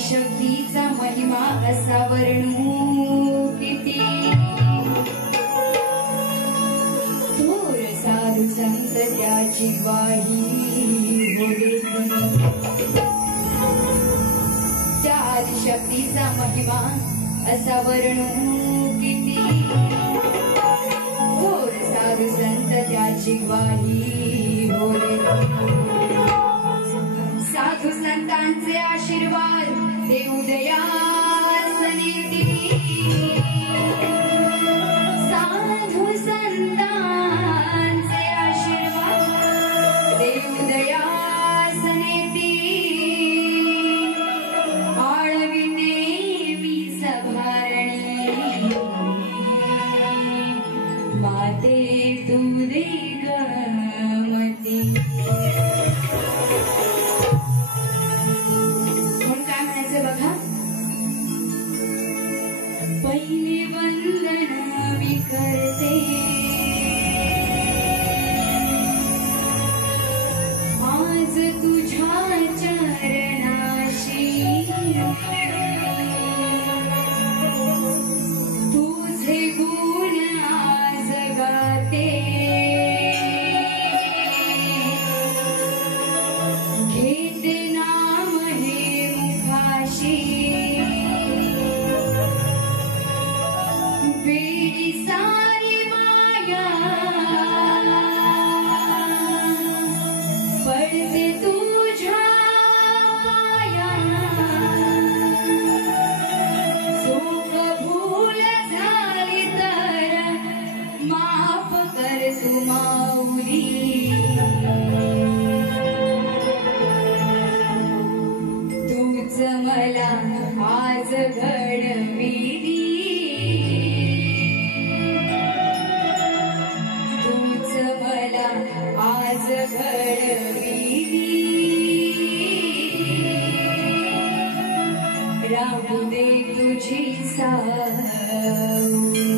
शक्तीचा महिमा असा वर्णू किती थोर साधू संत त्याची ग्वाही बोले त्या आदिशक्तीचा महिमा असा वर्णू किती थोर साधू संत त्याची ग्वाही बोले साधू संतांचे आशीर्वाद देऊ दयास नेती साधू संतांचे आशीर्वाद देऊ दयास नेती आळविते मी सभारणी माते तू दे गमती बघा पहिले वंदन मी करते आज तुझ्या चरणाशी तुझे गुण आज गाते घेते नाम हे वेडी सारी माया पडते तुझ्या पाया चूक भूल झाली तर माफ कर तू माऊली तूच मला आज घडविली आज घडविली राहू दे तुझी सावली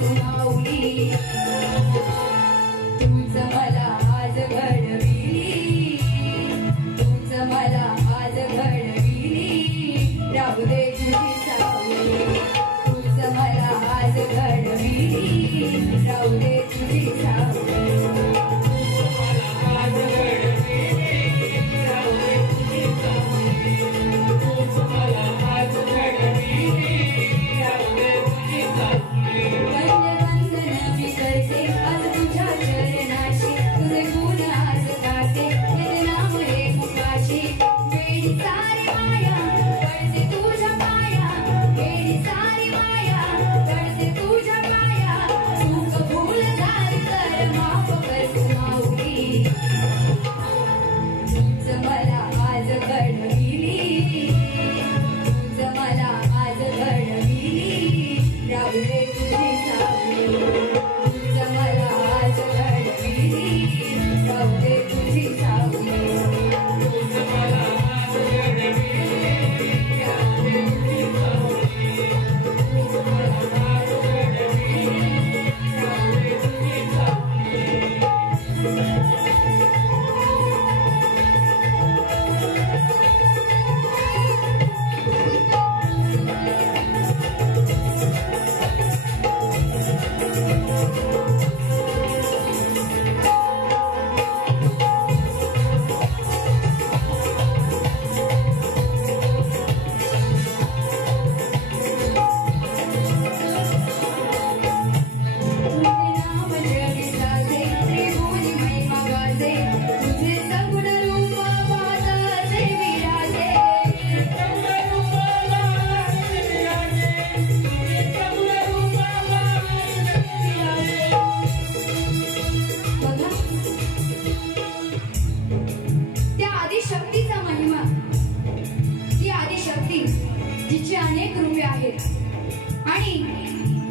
बरसू माऊली तूच मला आज घडविली तूच मला आज घडविली राहू दे तुझी सावली तूच मला आज घडविली राहू दे तुझी सावली जिची अनेक रूपे आहेत आणि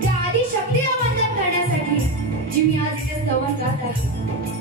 त्या आदिशक्तीला वंदन करण्यासाठी जी मी आज इथे स्तवन करत आहे